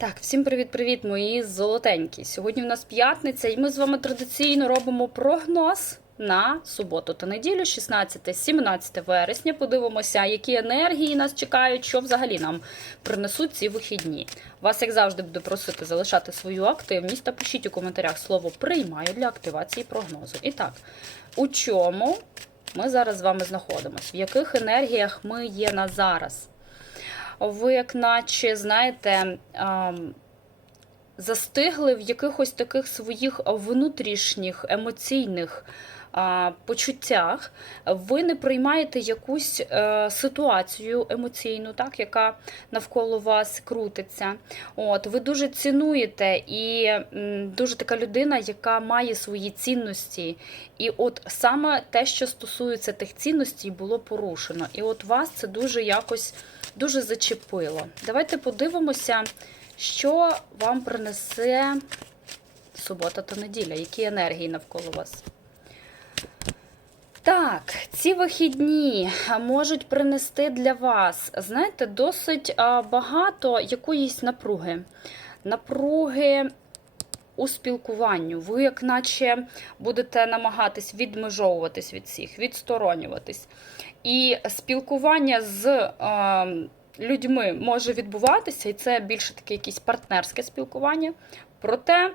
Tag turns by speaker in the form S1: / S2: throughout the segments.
S1: Так, всім привіт-привіт, мої золотенькі. Сьогодні в нас п'ятниця, і ми з вами традиційно робимо прогноз на суботу та неділю, 16-17 вересня. Подивимося, які енергії нас чекають, що взагалі нам принесуть ці вихідні. Вас, як завжди, буду просити залишати свою активність та пишіть у коментарях слово приймаю для активації прогнозу. І так, у чому ми зараз з вами знаходимося? В яких енергіях ми є на зараз? Ви, як наче, знаєте, застигли в якихось таких своїх внутрішніх емоційних почуттях, ви не приймаєте якусь е, ситуацію емоційну, так, яка навколо вас крутиться. От, ви дуже цінуєте і дуже така людина, яка має свої цінності. І от саме те, що стосується тих цінностей, було порушено. І от вас це дуже якось дуже зачепило. Давайте подивимося, що вам принесе субота та неділя, які енергії навколо вас. Так, ці вихідні можуть принести для вас, знаєте, досить багато якоїсь напруги. Напруги у спілкуванню. Ви, як наче, будете намагатись відмежовуватись від всіх, відсторонюватись. І спілкування з а, людьми може відбуватися, і це більше таке якесь партнерське спілкування. Проте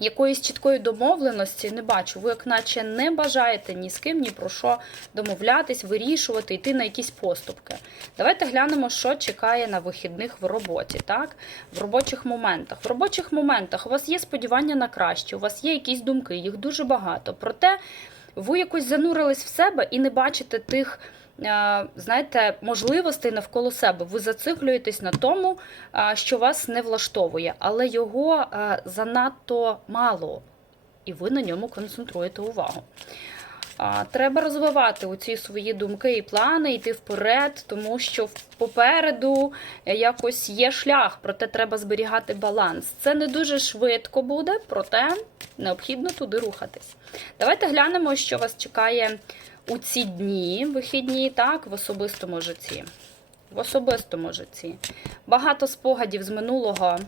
S1: якоїсь чіткої домовленості не бачу. Ви, як наче, не бажаєте ні з ким, ні про що домовлятись, вирішувати, йти на якісь поступки. Давайте глянемо, що чекає на вихідних в роботі, так? В робочих моментах. В робочих моментах у вас є сподівання на краще, у вас є якісь думки, їх дуже багато. Проте ви якось занурились в себе і не бачите тих. Е, Знаєте, можливостей навколо себе. Ви зациклюєтесь на тому, е, що вас не влаштовує, але його е, занадто мало, і ви на ньому концентруєте увагу. А, Треба розвивати оці свої думки і плани, йти вперед, тому що попереду якось є шлях, проте треба зберігати баланс. Це не дуже швидко буде, проте необхідно туди рухатись. Давайте глянемо, що вас чекає у ці дні вихідні, так, в особистому житті. В особистому житті. Багато спогадів з минулого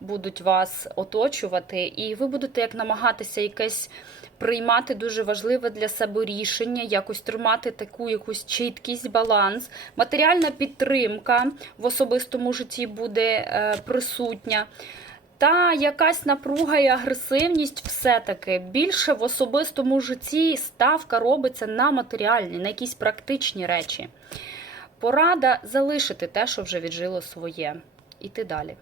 S1: будуть вас оточувати, і ви будете як намагатися якесь приймати дуже важливе для себе рішення, якось тримати таку якусь чіткість, баланс. Матеріальна підтримка в особистому житті буде е, присутня. Та якась напруга і агресивність все-таки більше в особистому житті ставка робиться на матеріальні, на якісь практичні речі. Порада залишити те, що вже віджило своє. Іти далі.